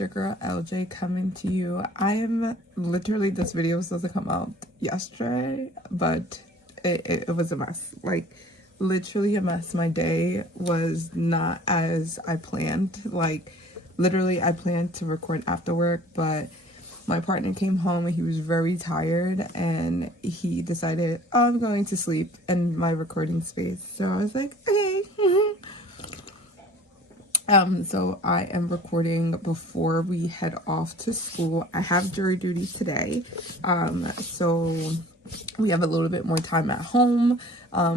your girl LJ coming to you. I am literally, this video was supposed to come out yesterday, but it was a mess. Like, literally a mess. My day was not as I planned. Like, literally I planned to record after work, but my partner came home and he was very tired and he decided, oh, I'm going to sleep in my recording space. So I was like, okay. So I am recording before we head off to school. I have jury duty today. So we have a little bit more time at home,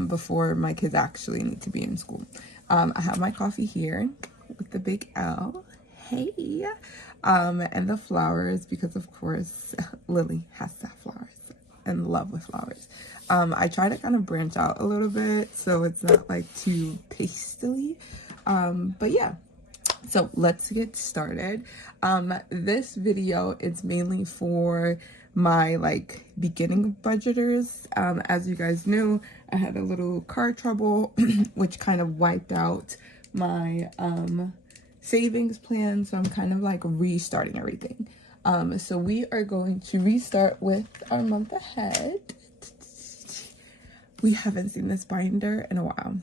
before my kids actually need to be in school. I have my coffee here with the big L. Hey. And the flowers, because of course Lily has to have flowers and love with flowers. I try to kind of branch out a little bit so it's not like too pastely. But yeah, so let's get started. This video is mainly for my like beginning budgeters. As you guys knew, I had a little car trouble which kind of wiped out my savings plan, so I'm kind of like restarting everything. So we are going to restart with our month ahead. We haven't seen this binder in a while,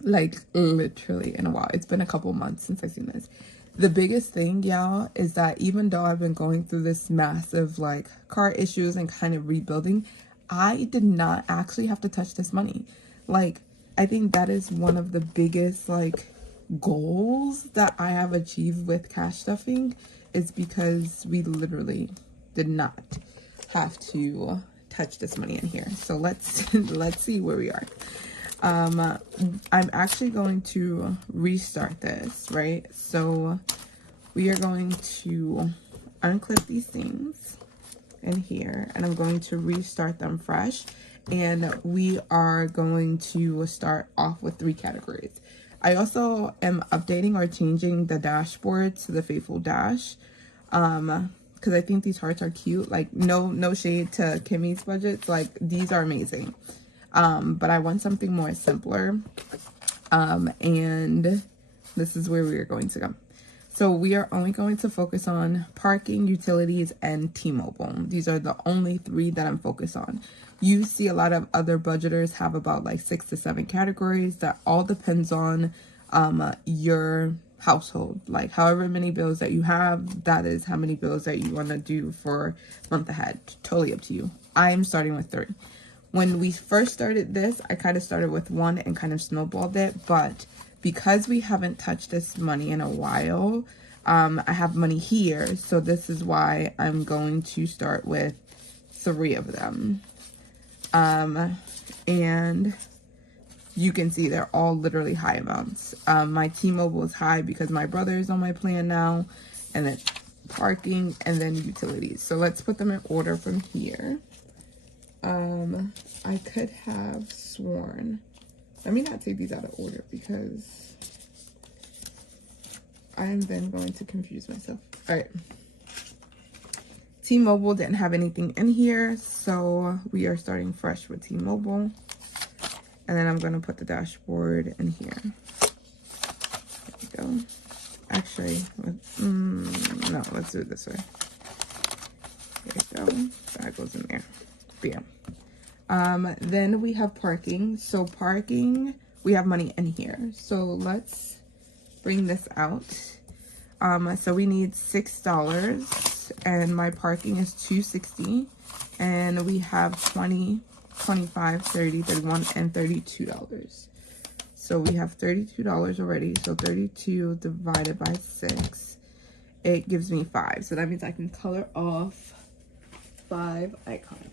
like literally in a while. It's been a couple months since I've seen this. The biggest thing, y'all, is that even though I've been going through this massive like car issues and kind of rebuilding, I did not actually have to touch this money. Like, I think that is one of the biggest like goals that I have achieved with cash stuffing, is because we literally did not have to touch this money in here. So let's see where we are. I'm actually going to restart this, right? So we are going to unclip these things in here and I'm going to restart them fresh, and we are going to start off with 3 categories. I also am updating or changing the dashboard to the Faithful Dash, because I think these hearts are cute. Like, no shade to Kimmy's budgets, like these are amazing, but I want something more simpler, and this is where we are going to go. So we are only going to focus on parking, utilities, and T-Mobile. These are the only 3 that I'm focused on. You see a lot of other budgeters have about like 6 to 7 categories. That all depends on your household. Like, however many bills that you have, that is how many bills that you want to do for month ahead. Totally up to you. I am starting with 3. When we first started this, I kind of started with 1 and kind of snowballed it, but because we haven't touched this money in a while, I have money here, so this is why I'm going to start with 3 of them. And you can see they're all literally high amounts. My T-Mobile is high because my brother is on my plan now, and then parking, and then utilities. So let's put them in order from here. I could have sworn, let me not take these out of order because I am then going to confuse myself. All right. T-Mobile didn't have anything in here, so we are starting fresh with T-Mobile. And then I'm going to put the dashboard in here. There we go. Actually, no, let's do it this way. There we go. That goes in there. Bam. Then we have parking. So parking, we have money in here. So let's bring this out. So we need $6, and my parking is $2.60, and we have $20, $25, $30, $31, and $32. So we have $32 already. So 32 divided by 6, it gives me 5. So that means I can color off 5 icons.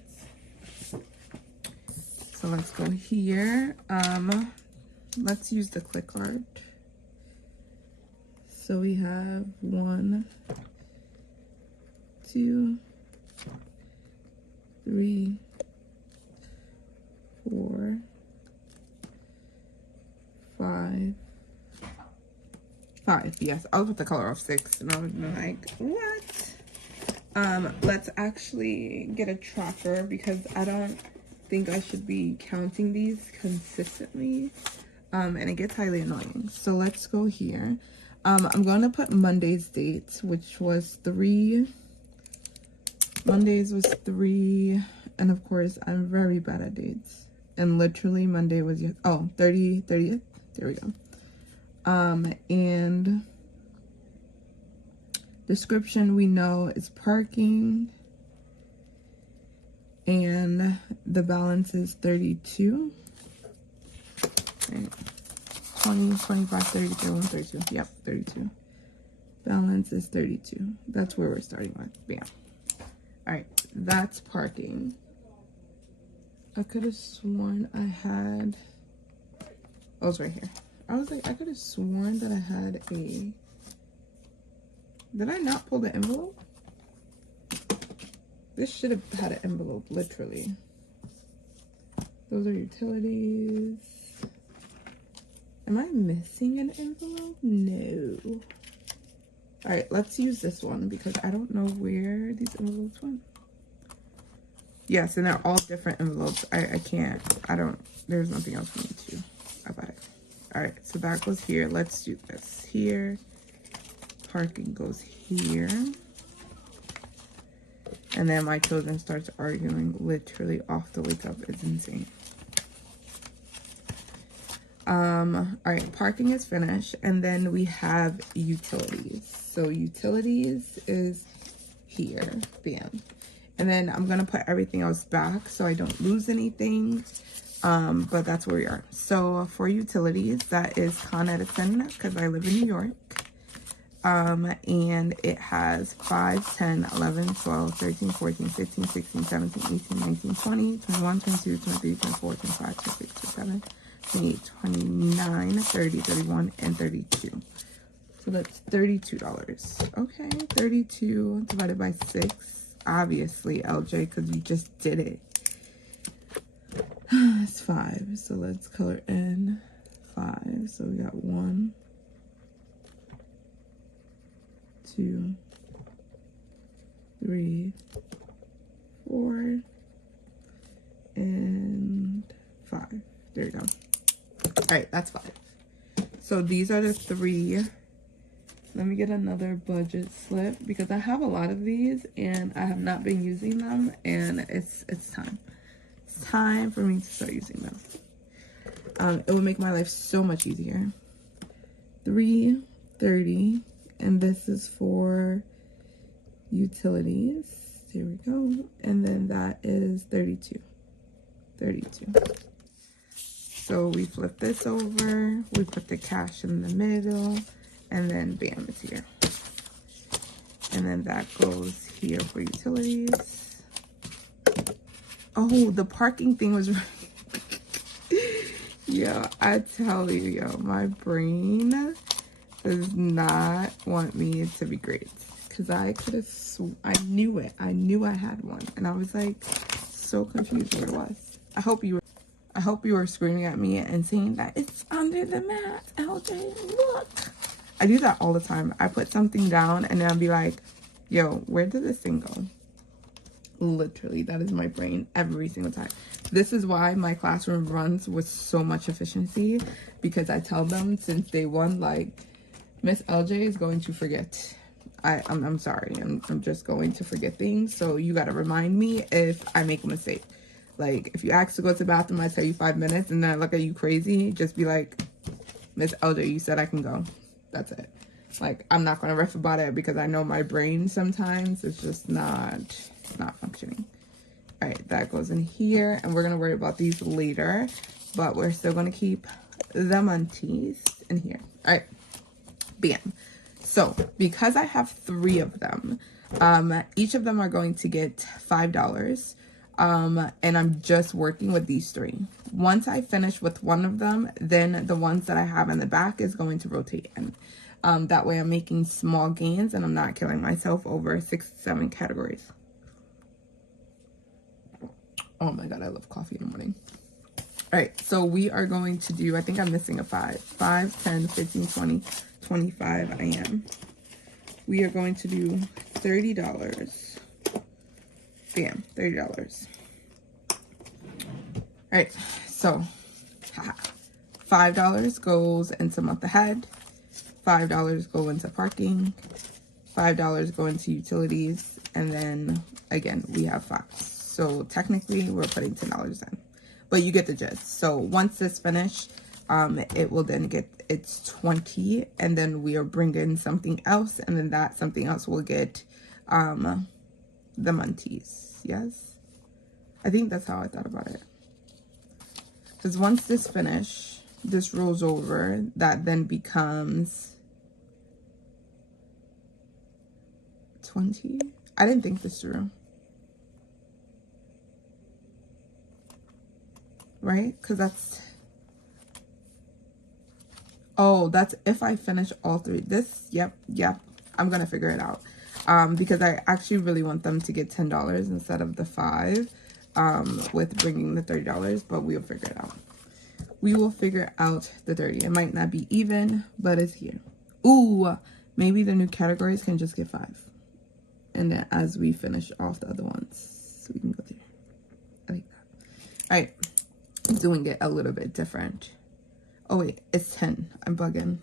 So let's go here. Let's use the click art. So we have 1, 2, 3, 4, 5. 5, yes. I'll put the color off 6, and I was like, what? Let's actually get a tracker because I don't think I should be counting these consistently, and it gets highly annoying. So let's go here. I'm going to put Monday's dates, which was 3. Mondays was 3. And of course, I'm very bad at dates. And literally Monday was, 30th. There we go. And description, we know is parking. And the balance is 32. Right. 20, 25, 30, 31, 32. Yep, 32. Balance is 32. That's where we're starting with. Bam. All right, that's parking. I could have sworn I had... Oh, it's right here. I was like, I could have sworn that I had a... Did I not pull the envelope? This should have had an envelope, literally. Those are utilities. Am I missing an envelope? No. All right, let's use this one because I don't know where these envelopes went. Yes, and they're all different envelopes. There's nothing else for me to do about it. All right, so that goes here. Let's do this here. Parking goes here. And then my children starts arguing literally off the wake up. It's insane. All right, parking is finished. And then we have utilities. So utilities is here. Bam. And then I'm going to put everything else back so I don't lose anything. But that's where we are. So for utilities, that is Con Edison because I live in New York. And it has 5, 10, 11, 12, 13, 14, 15, 16, 17, 18, 19, 20, 21, 22, 23, 24, 25, 26, 27, 28, 29, 30, 31, and 32. So that's $32. Okay, 32 divided by 6. Obviously, LJ, because you just did it. It's 5. So let's color in 5. So we got 1, 2, 3, 4, and 5. There you go. All right, that's 5. So these are the 3. Let me get another budget slip because I have a lot of these and I have not been using them, and it's time. It's time for me to start using them. It will make my life so much easier. 330, and this is for utilities. There we go. And then that is 32. So we flip this over, we put the cash in the middle, and then bam, it's here. And then that goes here for utilities. Oh, the parking thing was right. Yo, I tell you, yo, my brain does not want me to be great. Because I could have, I knew it. I knew I had one. And I was like, so confused where it was. I hope you were screaming at me and saying that it's under the mat, LJ, look. I do that all the time. I put something down and then I'll be like, yo, where did this thing go? Literally, that is my brain every single time. This is why my classroom runs with so much efficiency, because I tell them since day one, like, Miss LJ is going to forget. I'm sorry. I'm just going to forget things. So you got to remind me if I make a mistake. Like, if you ask to go to the bathroom, I tell you 5 minutes and then I look at you crazy, just be like, Miss LJ, you said I can go. That's it. Like, I'm not going to riff about it because I know my brain sometimes is just not functioning. All right, that goes in here, and we're going to worry about these later, but we're still going to keep the munties in here. All right, bam. So because I have 3 of them, each of them are going to get $5. And I'm just working with these 3. Once I finish with one of them, then the ones that I have in the back is going to rotate in. That way I'm making small gains and I'm not killing myself over 6, 7 categories. Oh my God, I love coffee in the morning. All right, so we are going to do, I think I'm missing a 5. 5, 10, 15, 20, 25, I am. We are going to do $30. Bam, $30. All right, so $5 goes into month ahead. $5 go into parking, $5 go into utilities, and then again we have 5. So technically we're putting $10 in, but you get the gist. So once this finished, it will then get its 20, and then we are bringing something else, and then that something else will get the munties. Yes, I think that's how I thought about it. Because once this finish, this rolls over, that then becomes 20. I didn't think this through. Right? Because that's... Oh, that's if I finish all 3. This, yep. I'm going to figure it out. Because I actually really want them to get $10 instead of the 5 with bringing the $30. But we'll figure it out. We will figure out the 30. It might not be even, but it's here. Ooh, maybe the new categories can just get 5. And then as we finish off the other ones, we can go there. I like that. All right. Doing it a little bit different. Oh wait, it's 10. I'm bugging.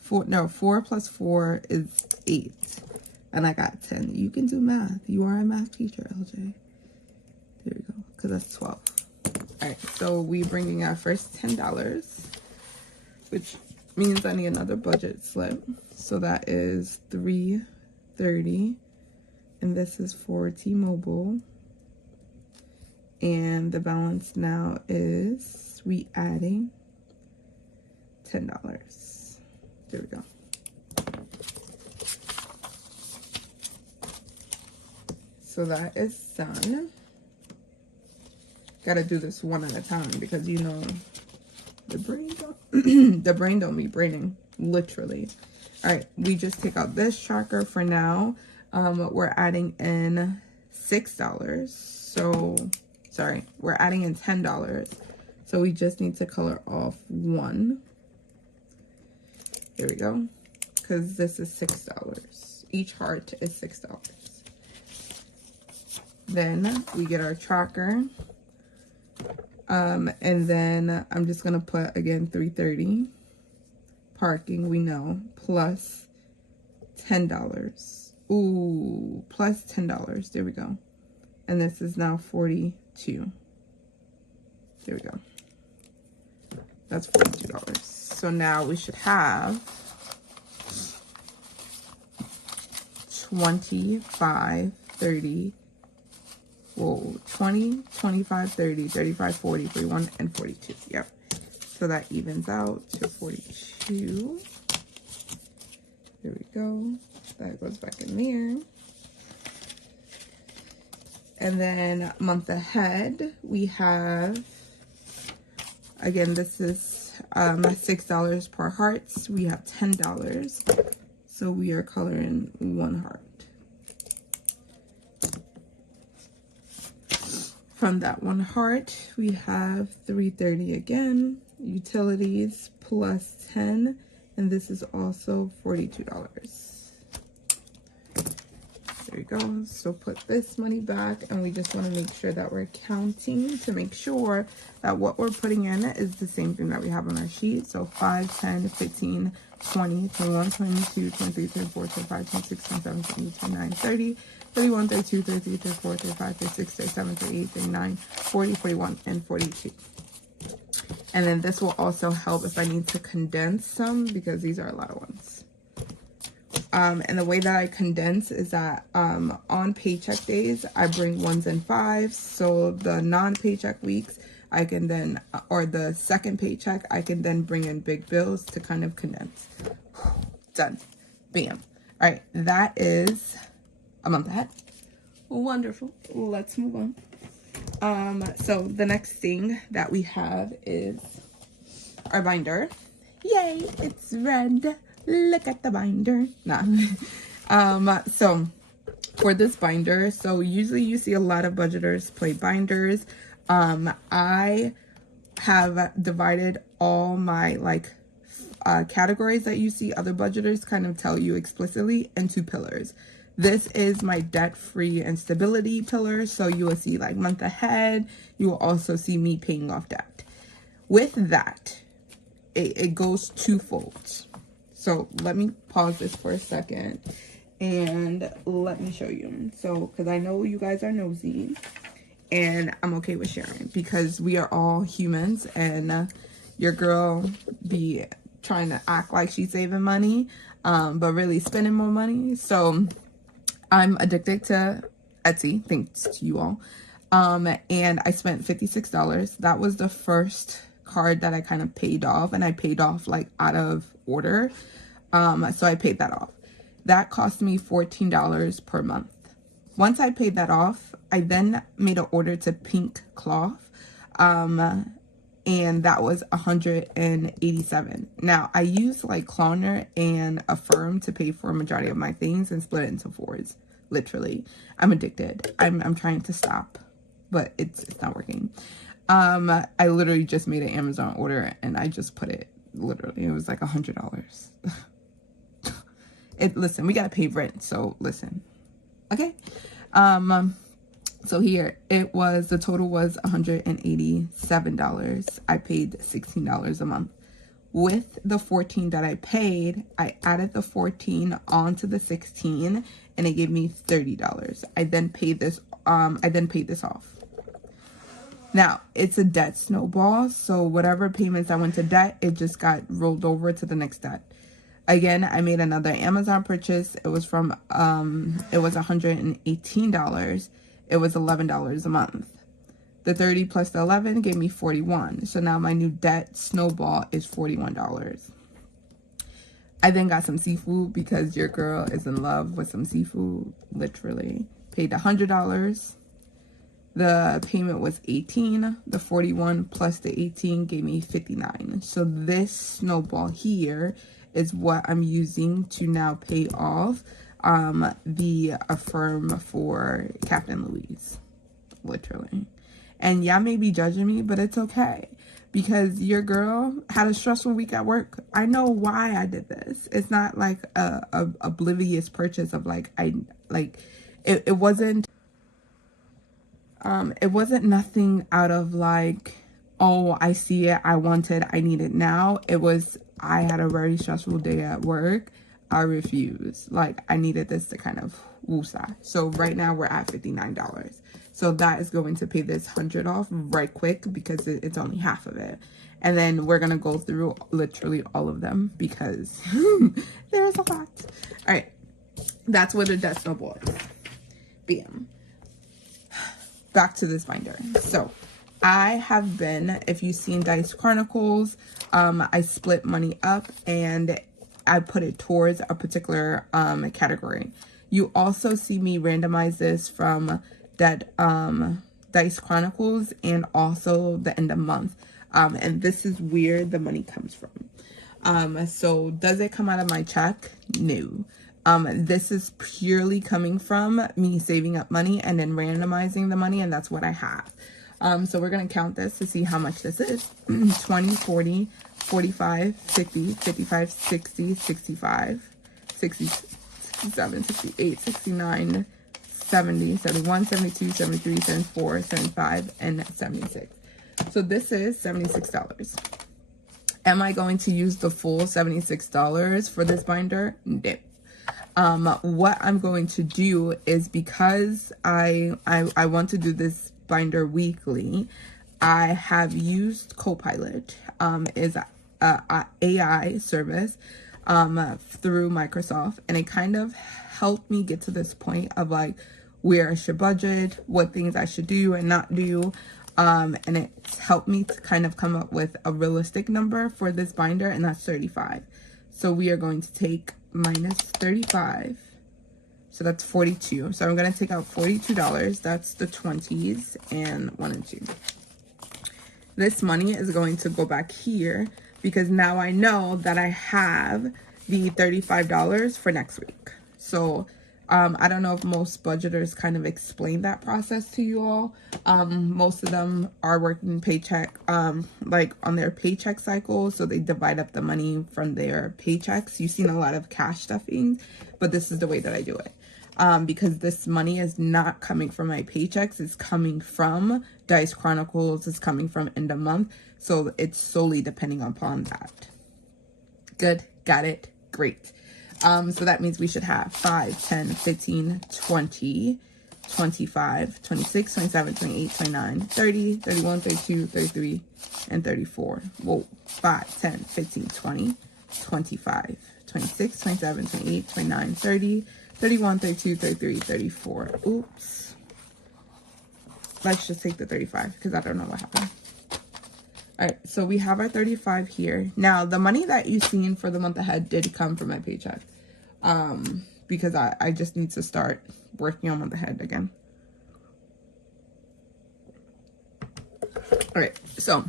4 plus 4 is 8, and I got 10. You can do math. You are a math teacher, LJ. There we go, because that's 12. All right, so we bringing our first $10, which means I need another budget slip. So that is $330, and this is for T-Mobile. And the balance now is we adding $10. There we go. So that is done. Gotta do this one at a time because you know the brain don't the brain don't be braining, literally. All right, we just take out this tracker for now. We're adding in $6. So sorry, we're adding in $10. So we just need to color off 1. There we go. Because this is $6. Each heart is $6. Then we get our tracker. And then I'm just going to put, again, $330. Parking, we know, plus $10. Ooh, plus $10. There we go. And this is now 42. There we go. That's $42. So now we should have 25, 30. Whoa, 20, 25, 30, 35, 40, 41, and 42. Yep. So that evens out to 42. There we go. That goes back in there. And then month ahead, we have, again, this is $6 per hearts. We have $10. So we are coloring 1 heart. From that 1 heart, we have $330 again, utilities plus 10, and this is also $42. There we go. So put this money back, and we just want to make sure that we're counting to make sure that what we're putting in is the same thing that we have on our sheet. So 5, 10, 15, 20, 21, 22, 23, 24, 25, 26, 27, 28, 29, 30, 31, 32, 33, 34, 35, 36, 37, 38, 39, 40, 41, and 42. And then this will also help if I need to condense some because these are a lot of ones. And the way that I condense is that on paycheck days, I bring 1s and 5s. So the non-paycheck weeks, I can then, or the second paycheck, I can then bring in big bills to kind of condense. Done. Bam. All right, that is a month ahead. Wonderful. Let's move on. So the next thing that we have is our binder. Yay, it's red. Look at the binder. Nah. So for this binder, so usually you see a lot of budgeters play binders. I have divided all my categories that you see other budgeters kind of tell you explicitly into pillars. This is my debt-free and stability pillar. So you will see month ahead. You will also see me paying off debt. With that, it goes twofold. So let me pause this for a second and let me show you. So, because I know you guys are nosy, and I'm okay with sharing because we are all humans, and your girl be trying to act like she's saving money, but really spending more money. So I'm addicted to Etsy, thanks to you all. And I spent $56. That was the first card that I kind of paid off, and I paid off like out of order. So I paid that off. That cost me $14 per month. Once I paid that off, I then made an order to Pink Cloth. And that was $187. Now, I use like Klarna and Affirm to pay for a majority of my things and split it into fours. Literally. I'm addicted. I'm trying to stop, but it's not working. I literally just made an Amazon order and I just put it, literally, it was like $100. Listen, we gotta pay rent, so listen. Okay. So here it was, the total was $187. I paid $16 a month. With the 14 that I paid, I added the 14 onto the 16 and it gave me $30. I then paid this off. Now, it's a debt snowball, so whatever payments I went to debt, it just got rolled over to the next debt. Again, I made another Amazon purchase. It was from it was $118. It was $11 a month. The 30 plus the 11 gave me 41. So now my new debt snowball is $41. I then got some seafood because your girl is in love with some seafood, literally. Paid $100. The payment was 18. The 41 plus the 18 gave me 59. So this snowball here is what I'm using to now pay off the Affirm for Captain Louise, literally. And y'all may be judging me, but it's okay because your girl had a stressful week at work. I know why I did this. It's not like a oblivious purchase of like, it wasn't nothing out of like, oh, I see it, I want it, I need it now. It was, I had a very stressful day at work. I refused. Like, I needed this to kind of woosah. So right now we're at $59. So that is going to pay this 100 off right quick because it's only half of it. And then we're going to go through literally all of them because there's a lot. All right. That's what a debt snowball is. Bam. Back to this binder. So I have been, if you've seen Dice Chronicles, I split money up and I put it towards a particular category. You also see me randomize this from that Dice Chronicles and also the end of month. And this is where the money comes from. So does it come out of my check? No. This is purely coming from me saving up money and then randomizing the money, and that's what I have. So we're going to count this to see how much this is. 20, 40, 45, 50, 55, 60, 65, 60, 67, 68, 69, 70, 71, 72, 73, 74, 75, and 76. So this is $76. Am I going to use the full $76 for this binder? No. What I'm going to do is, because I want to do this binder weekly, I have used Copilot, is a AI service through Microsoft, and it kind of helped me get to this point of like where I should budget, what things I should do and not do, and it's helped me to kind of come up with a realistic number for this binder, and that's 35. So we are going to take minus 35, so that's 42. So I'm going to take out $42. That's the 20s and 1 and 2. This money is going to go back here because now I know that I have the $35 for next week. So I don't know if most budgeters kind of explain that process to you all. Most of them are working paycheck, like on their paycheck cycle. So they divide up the money from their paychecks. You've seen a lot of cash stuffing, but this is the way that I do it. Because this money is not coming from my paychecks. It's coming from Dice Chronicles is coming from end of month. So it's solely depending upon that. Good. Got it. Great. So that means we should have 5, 10, 15, 20, 25, 26, 27, 28, 29, 30, 31, 32, 33, and 34. Whoa. 5, 10, 15, 20, 25, 26, 27, 28, 29, 30, 31, 32, 33, 34. Oops. Let's just take the 35 because I don't know what happened. All right, so we have our 35 here. Now, the money that you've seen for the month ahead did come from my paycheck. Because I just need to start working on month ahead again. All right, so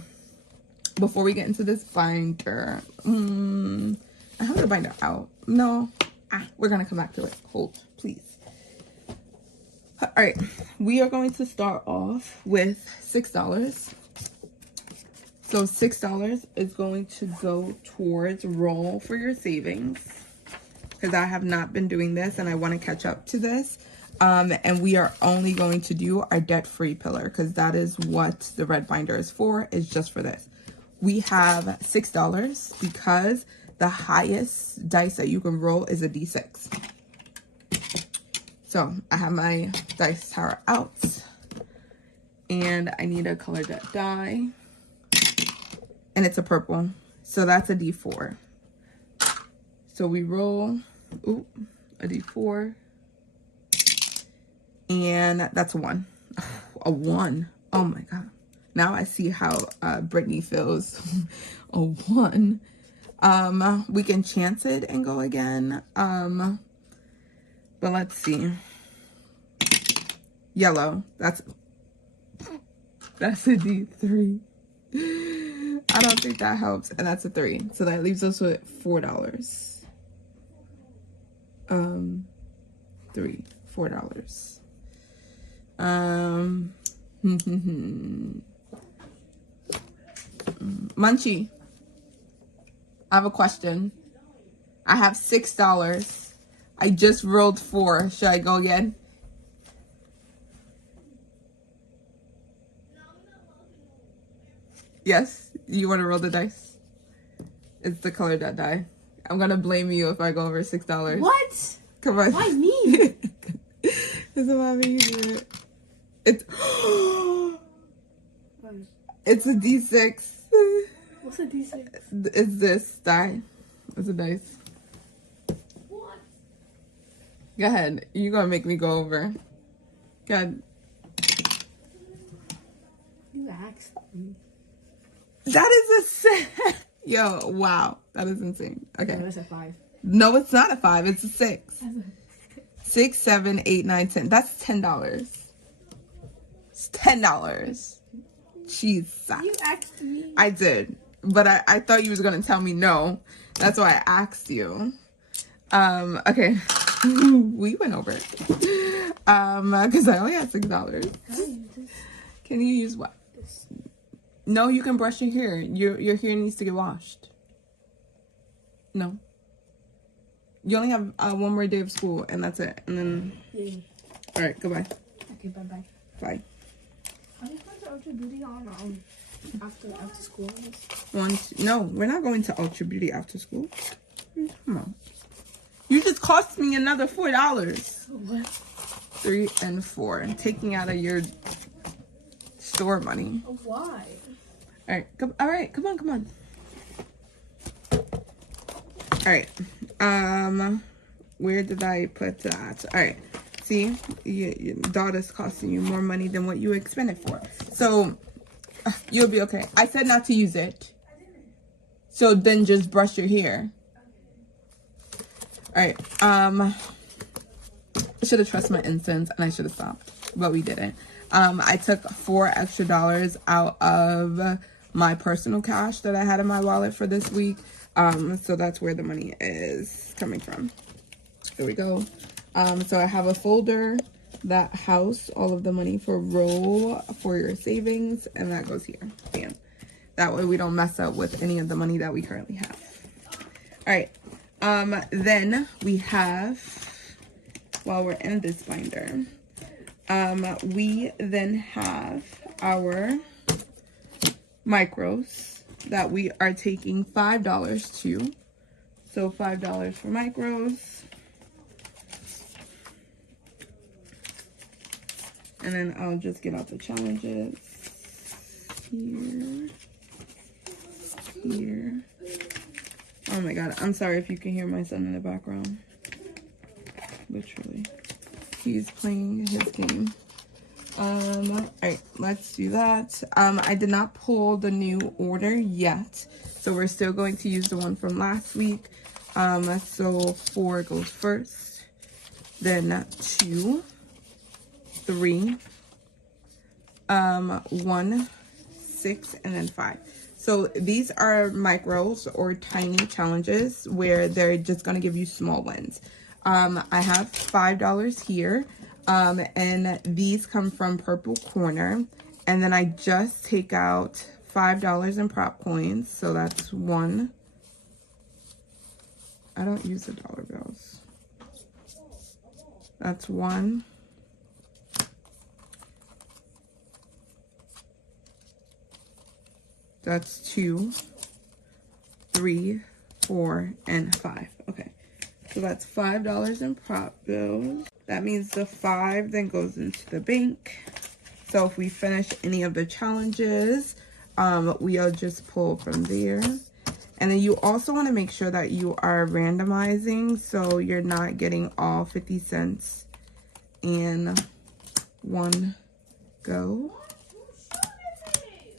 before we get into this binder, I have the binder out. No, we're gonna come back to it. Hold, please. All right, we are going to start off with $6. So $6 is going to go towards roll for your savings, because I have not been doing this and I want to catch up to this. And we are only going to do our debt-free pillar, because that is what the red binder is for, is just for this. We have $6 because the highest dice that you can roll is a D6. So I have my dice tower out, and I need a colored die, and it's a purple. So that's a D4. So we roll, a D4, and that's a 1. A 1. Oh my God. Now I see how Brittany feels. A 1. We can chance it and go again. But let's see. Yellow. That's a D3. I don't think that helps. And that's a 3. So that leaves us with $4. $4. Munchie, I have a question. I have $6. I just rolled 4. Should I go again? Yes? You want to roll the dice? It's the color that die. I'm gonna blame you if I go over $6. What? Come on. Why me? Because I'm having you do it. It's it's a D6. What's a D6? It's this die. It's a dice. What? Go ahead. You're gonna make me go over. Go ahead. You asked me. That is a 6. Yo, wow. That is insane. Okay. No, it's a 5. No, it's not a 5. It's a 6. 6, 7, 8, 9, 10. That's $10. It's $10. Jesus. You asked me. I did. But I thought you was going to tell me no. That's why I asked you. Okay. We went over it. Because I only had $6. Can you use what? No, you can brush your hair. Your hair needs to get washed. No. You only have one more day of school, and that's it. And then... Yeah. All right, goodbye. Okay, bye-bye. Bye. Are you going to Ultra Beauty on after school? No, we're not going to Ultra Beauty after school. Come on. You just cost me another $4. What? 3 and 4. I'm taking out of your store money. Why? All right, come on. All right. Where did I put that? All right. See, your daughter's costing you more money than what you expended for. So you'll be okay. I said not to use it. So then just brush your hair. All right. I should have trusted my instincts and I should have stopped, but we didn't. I took $4 extra out of my personal cash that I had in my wallet for this week. So that's where the money is coming from. There we go. So I have a folder that house all of the money for roll for your savings, and that goes here. Bam. That way we don't mess up with any of the money that we currently have. All right. Then we have, while we're in this binder, we then have our micros that we are taking $5 to. So $5 for micros. And then I'll just get out the challenges. Here. Here. Oh my god, I'm sorry if you can hear my son in the background. Literally. He's playing his game. Alright, let's do that. I did not pull the new order yet. So we're still going to use the one from last week. So 4 goes first. Then 2. 3, 1, 6, and then 5. So these are micros or tiny challenges where they're just going to give you small wins. I have $5 here, and these come from Purple Corner. And then I just take out $5 in prop coins. So that's 1. I don't use the dollar bills. That's 1. That's 2, 3, 4, and 5. Okay, so that's $5 in prop bills. That means the 5 then goes into the bank. So if we finish any of the challenges, we'll just pull from there. And then you also want to make sure that you are randomizing, so you're not getting all 50 cents in one go.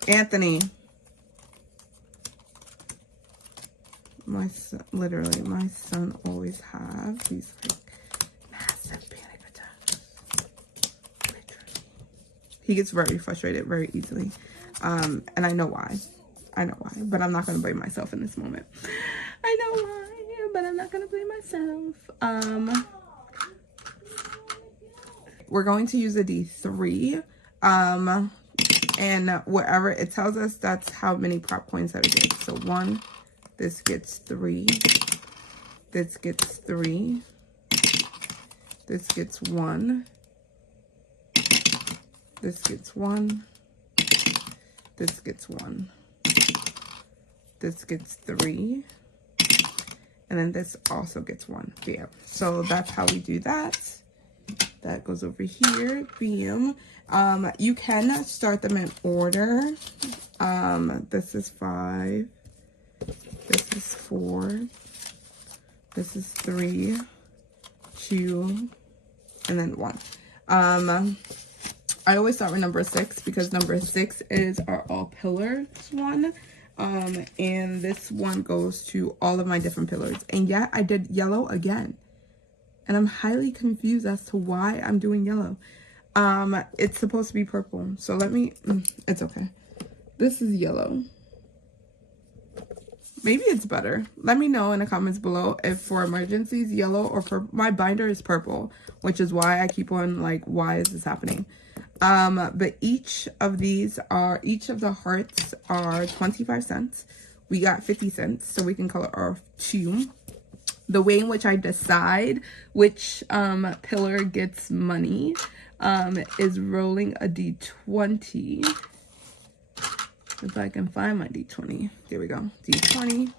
Anthony. My son, literally, my son always have these like massive panic attacks. Literally. He gets very frustrated very easily. And I know why. I know why, but I'm not going to blame myself in this moment. I know why, but I'm not going to blame myself. We're going to use a D3. And whatever it tells us, that's how many prop coins that it gets. So 1, this gets 3, this gets 3, this gets 1, this gets 1, this gets 1, this gets 3, and then this also gets 1. Bam. So that's how we do that. That goes over here. Bam. You can start them in order. This is 5. This is 4. This is 3, 2, and then 1. I always start with number 6 because number 6 is our all pillars one. And this one goes to all of my different pillars. And yet I did yellow again. And I'm highly confused as to why I'm doing yellow. It's supposed to be purple. So let me, it's okay. This is yellow. Maybe it's better. Let me know in the comments below if for emergencies, yellow or purple. My binder is purple, which is why I keep on like, why is this happening? But each of the hearts are 25 cents. We got 50 cents, so we can color off 2. The way in which I decide which pillar gets money is rolling a D20. If I can find my D20. There we go. D20.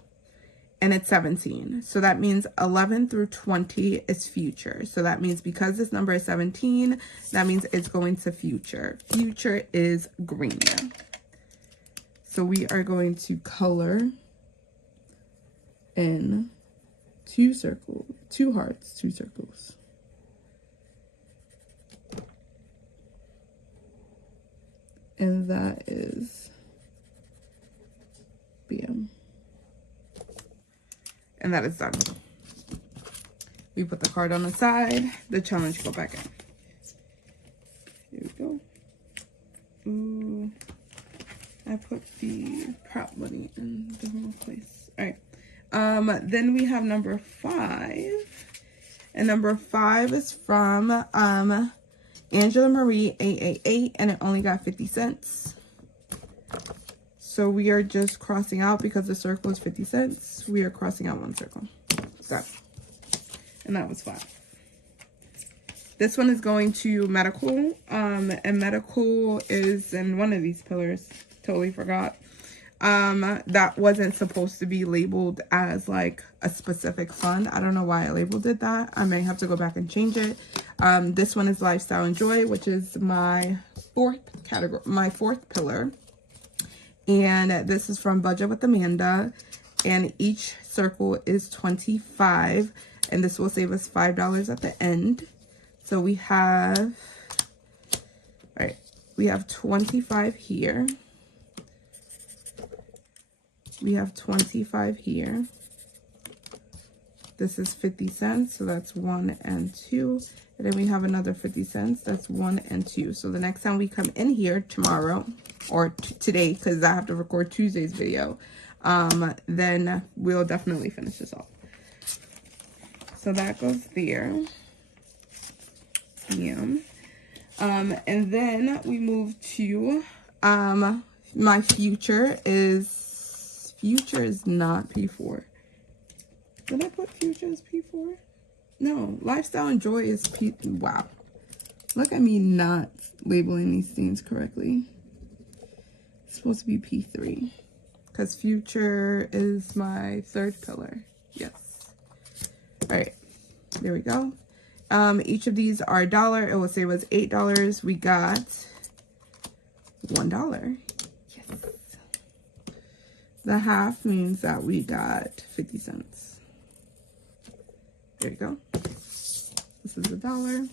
And it's 17. So that means 11 through 20 is future. So that means because this number is 17, that means it's going to future. Future is green. So we are going to color in 2 circles, 2 hearts, 2 circles. And that is BM. And that is done. We put the card on the side, the challenge go back in. Here we go. Ooh, I put the prop money in the wrong place. All right. Then we have number 5. And number 5 is from Angela Marie 888, and it only got 50 cents. So we are just crossing out because the circle is 50 cents. We are crossing out 1 circle. So, and that was 5. This one is going to medical, and medical is in one of these pillars. Totally forgot. That wasn't supposed to be labeled as like a specific fund. I don't know why I labeled it that. I may have to go back and change it. This one is lifestyle and joy, which is my fourth category, my fourth pillar. And this is from Budget with Amanda. And each circle is 25, and this will save us $5 at the end. So we have, all right, we have 25 here. We have 25 here. This is 50 cents, so that's 1 and 2. And then we have another 50 cents, that's 1 and 2. So the next time we come in here tomorrow, or today, because I have to record Tuesday's video, then we'll definitely finish this off. So that goes there. Yeah. And then we move to my future is not P4. Did I put future as P4? No, lifestyle and joy is P. Wow, look at me not labeling these things correctly. It's supposed to be P3 because future is my third pillar. Yes. All right, there we go. Each of these are $1. It will save us $8. We got $1. Yes. The half means that we got 50 cents. There you go. This is $1.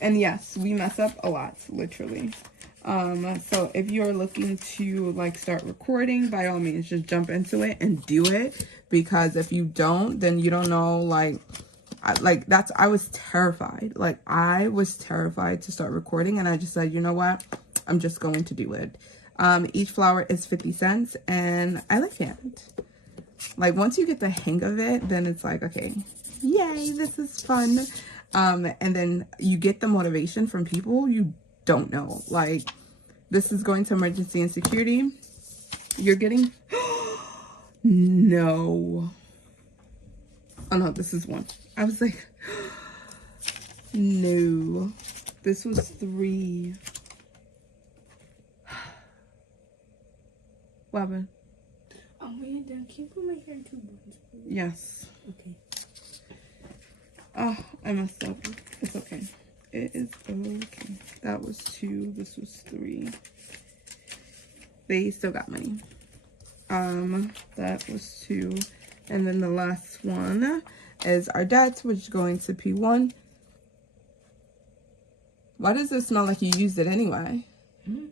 And yes, we mess up a lot, literally. So if you're looking to like start recording, by all means, just jump into it and do it. Because if you don't, then you don't know, like I was terrified. Like I was terrified to start recording, and I just said, you know what? I'm just going to do it. Each flower is 50 cents, and I like it. Like once you get the hang of it, then it's like, okay, yay, this is fun. And then you get the motivation from people you don't know. Like this is going to emergency and security. You're getting no. Oh no, this is 1. I was like, no, this was 3. What happened? Oh, wait, then can you put my hair in 2 buns, please? Yes. Okay. Oh, I messed up. It's okay. It is okay. That was 2. This was 3. They still got money. That was 2. And then the last one is our debts, which is going to P1. Why does it smell like you used it anyway? Mm-hmm.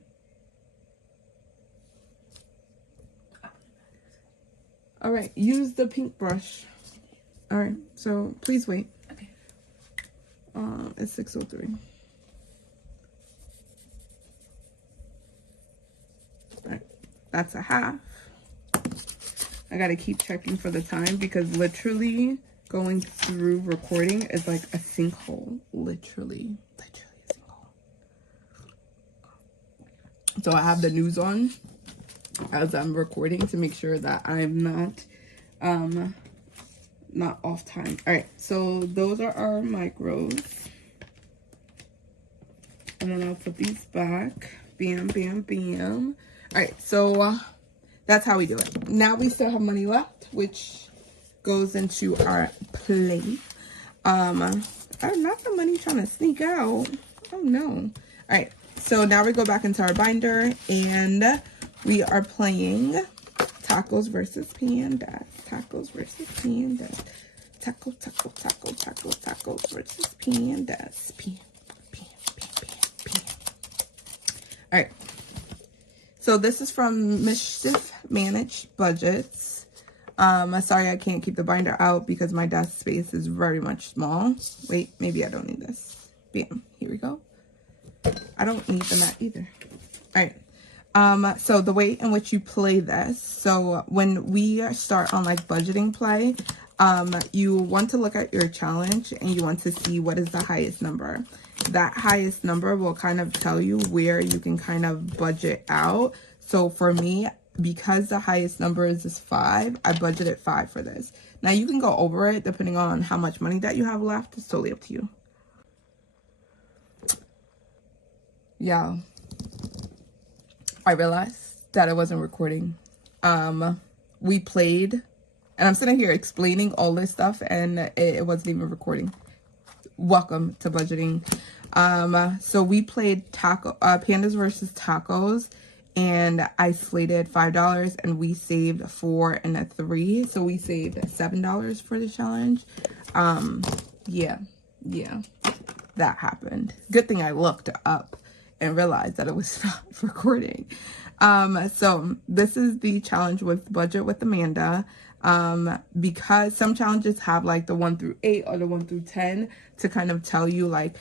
All right, use the pink brush. All right, so please wait. Okay. It's 6:03. All right, that's a half. I gotta keep checking for the time because literally going through recording is like a sinkhole. Literally a sinkhole. So I have the news on as I'm recording to make sure that I'm not off time. All right, so those are our micros. And then I'll put these back. Bam, bam, bam. All right, so that's how we do it. Now we still have money left, which goes into our play. Not the money trying to sneak out. Oh no. All right, so now we go back into our binder and we are playing tacos versus pandas. Tacos versus pandas. Tacos versus pandas. Pan. All right. So this is from Mischief Managed Budgets. Sorry I can't keep the binder out because my desk space is very much small. Wait, maybe I don't need this. Bam. Here we go. I don't need the mat either. All right. So the way in which you play this, so when we start on like budgeting play, you want to look at your challenge and you want to see what is the highest number. That highest number will kind of tell you where you can kind of budget out. So for me, because the highest number is 5, I budgeted 5 for this. Now you can go over it depending on how much money that you have left. It's totally up to you. Yeah, I realized that it wasn't recording. We played, and I'm sitting here explaining all this stuff, and it wasn't even recording. Welcome to budgeting. So we played Pandas versus Tacos, and I slated $5, and we saved 4 and a 3, so we saved $7 for the challenge. Yeah, that happened. Good thing I looked up and realized that it was not recording. So this is the challenge with budget with Amanda. Because some challenges have like the 1 through 8 or the 1 through 10 to kind of tell you like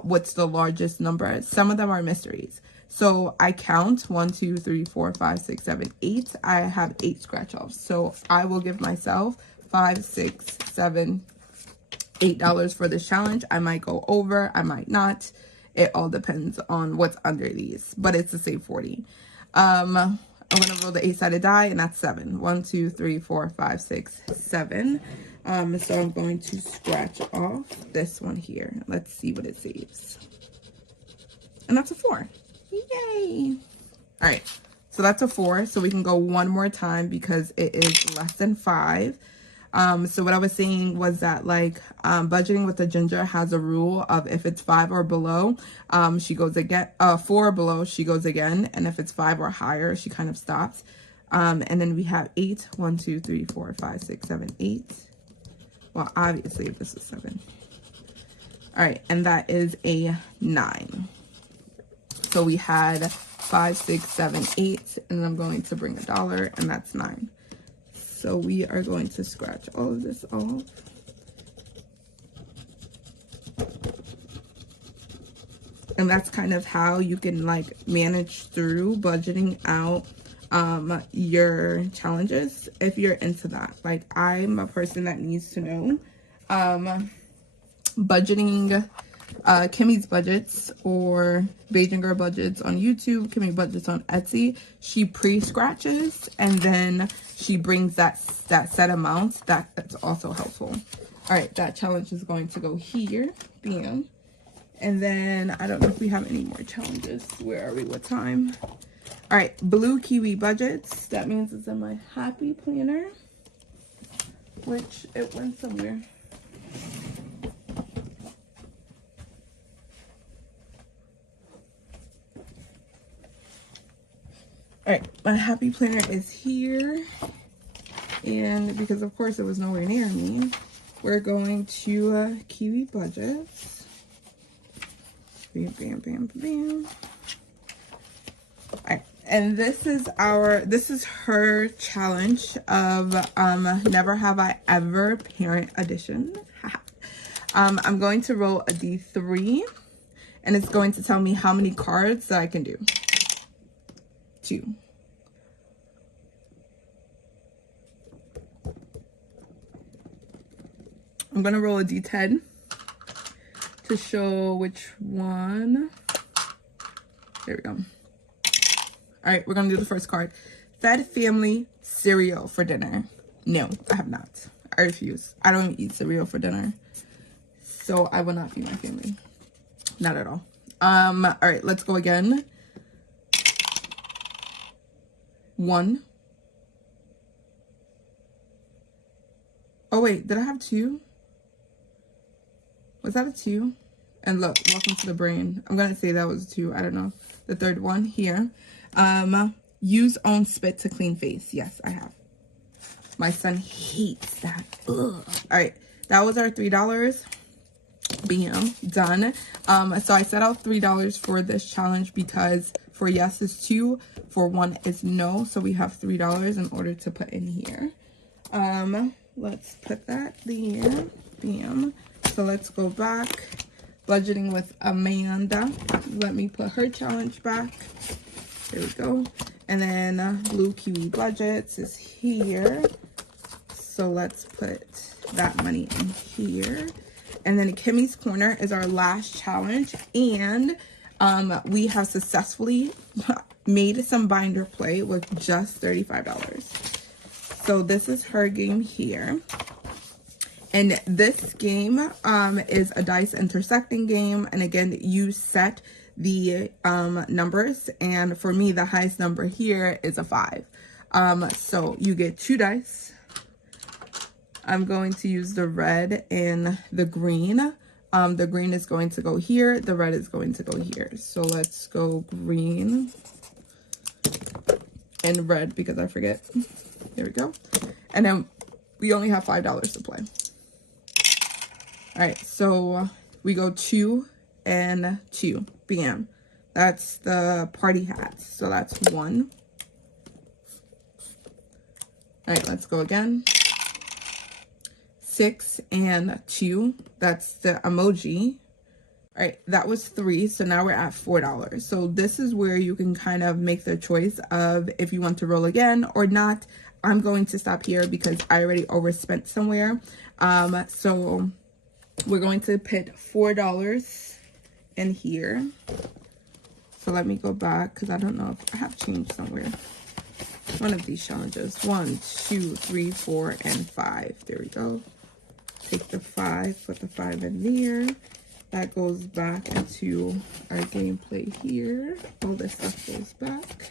what's the largest number. Some of them are mysteries. So I count 1, 2, 3, 4, 5, 6, 7, 8. I have 8 scratch offs. So I will give myself $5, $6, $7, $8 for this challenge. I might go over, I might not. It all depends on what's under these, but it's a save 40. I'm gonna roll the 8-sided die, and that's 7. 1, 2, 3, 4, 5, 6, 7. So I'm going to scratch off this one here. Let's see what it saves. And that's a 4. Yay! All right, so that's a 4. So we can go one more time because it is less than 5. So what I was saying was that like budgeting with the ginger has a rule of if it's 5 or below, she goes again. 4 or below, she goes again, and if it's 5 or higher, she kind of stops. And then we have 8. 1, 2, 3, 4, 5, 6, 7, 8. Well, obviously, if this is 7. All right, and that is a 9. So we had 5, 6, 7, 8, and I'm going to bring $1, and that's 9. So we are going to scratch all of this off. And that's kind of how you can like manage through budgeting out your challenges if you're into that. Like I'm a person that needs to know budgeting Kimmy's Budgets or Beijing Girl Budgets on YouTube, Kimmy Budgets on Etsy. She pre-scratches and then she brings that set amount. That's also helpful. All right, that challenge is going to go here. Bam. And then I don't know if we have any more challenges. Where are we? What time? All right, Blue Kiwi Budgets. That means it's in my happy planner, which it went somewhere. All right, my happy planner is here. And because of course it was nowhere near me, we're going to Kiwi Budgets. Bam, bam, bam, bam. All right, and this is her challenge of Never Have I Ever Parent Edition. I'm going to roll a D3, and it's going to tell me how many cards that I can do. 2. I'm gonna roll a D10 to show which one. There we go. All right, we're gonna do the first card. Fed family cereal for dinner. No, I have not. I refuse. I don't eat cereal for dinner, so I will not feed my family. Not at all. All right, let's go again. 1. Oh wait, did I have 2? Was that a 2? And look, welcome to the brain. I'm gonna say that was a 2. I don't know. The third one here. Use own spit to clean face. Yes, I have. My son hates that. Ugh. All right, that was our $3. Bam, done. So I set out $3 for this challenge because for yes is 2, for 1 is no. So we have $3 in order to put in here. Let's put that there. Bam. So let's go back. Budgeting with Amanda. Let me put her challenge back. There we go. And then Blue Kiwi Budgets is here. So let's put that money in here. And then Kimmy's Corner is our last challenge. And we have successfully made some binder play with just $35. So this is her game here. And this game is a dice intersecting game. And again, you set the numbers, and for me the highest number here is a 5. So you get 2 dice. I'm going to use the red and the green. The green is going to go here, the red is going to go here. So let's go green and red because I forget. There we go. And then we only have $5 to play. All right, so we go 2 and 2. Bam. That's the party hats. So that's 1. All right, let's go again. 6 and 2. That's the emoji. All right, that was 3. So now we're at $4. So this is where you can kind of make the choice of if you want to roll again or not. I'm going to stop here because I already overspent somewhere. So we're going to put $4 in here. So let me go back because I don't know if I have change somewhere. One of these challenges. 1, 2, 3, 4, and 5. There we go. Take the 5, put the 5 in there. That goes back into our gameplay here. All this stuff goes back.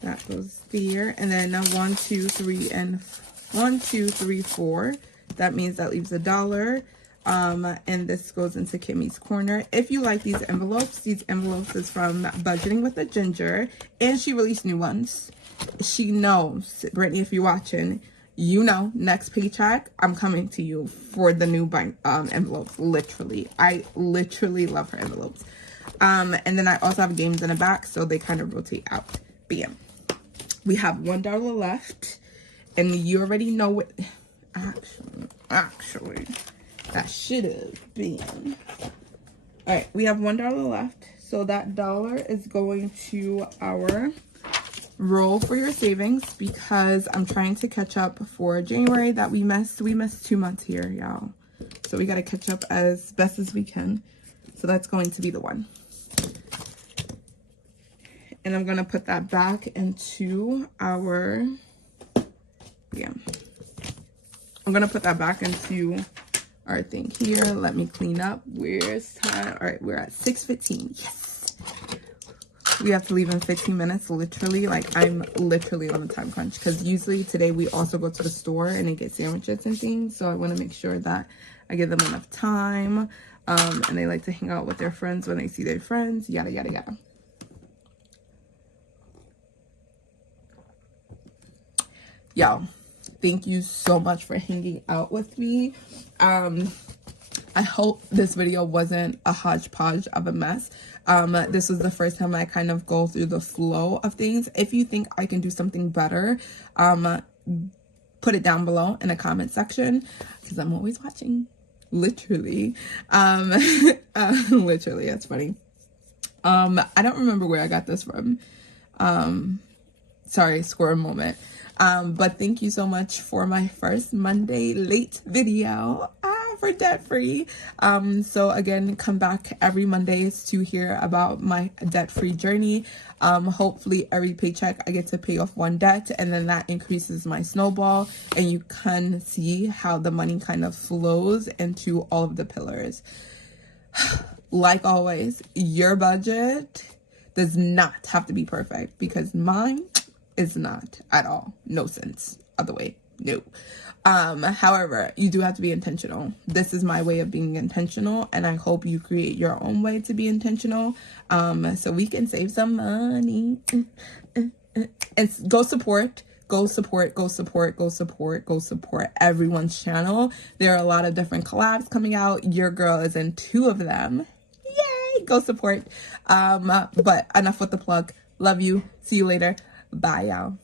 That goes there. And then 1, 2, 3, and 1, 2, 3, 4. That means that leaves $1. And this goes into Kimmy's corner. If you like these envelopes is from Budgeting with a Ginger, and she released new ones. She knows, Brittany, if you're watching, you know, next paycheck, I'm coming to you for the new envelopes, literally. I literally love her envelopes. And then I also have games in the back, so they kind of rotate out. Bam. We have $1 left, and you already know what, actually, that should have been. All right, we have $1 left, so that dollar is going to our roll for your savings because I'm trying to catch up for January that we missed. We missed 2 months here, y'all. So we got to catch up as best as we can. So that's going to be the 1. And I'm going to put that back into our, I'm going to put that back into our thing here. Let me clean up. Where's time? All right, we're at 6:15. Yes. We have to leave in 15 minutes, literally. Like, I'm literally on a time crunch because usually today we also go to the store and they get sandwiches and things. So I want to make sure that I give them enough time. And they like to hang out with their friends when they see their friends, yada, yada, yada. Y'all, thank you so much for hanging out with me. I hope this video wasn't a hodgepodge of a mess. This was the first time I kind of go through the flow of things. If you think I can do something better, put it down below in the comment section because I'm always watching. Literally. Literally, that's funny. I don't remember where I got this from. Sorry, squirrel moment. But thank you so much for my first Monday late video for debt free. So again, come back every Mondays to hear about my debt free journey. Hopefully every paycheck I get to pay off 1 debt, and then that increases my snowball, and you can see how the money kind of flows into all of the pillars. Like always, your budget does not have to be perfect because mine is not at all. No sense. Other way. No. However, you do have to be intentional. This is my way of being intentional, and I hope you create your own way to be intentional. So we can save some money. And go support everyone's channel. There are a lot of different collabs coming out. Your girl is in 2 of them. Yay! Go support. But enough with the plug. Love you. See you later. Bye, y'all.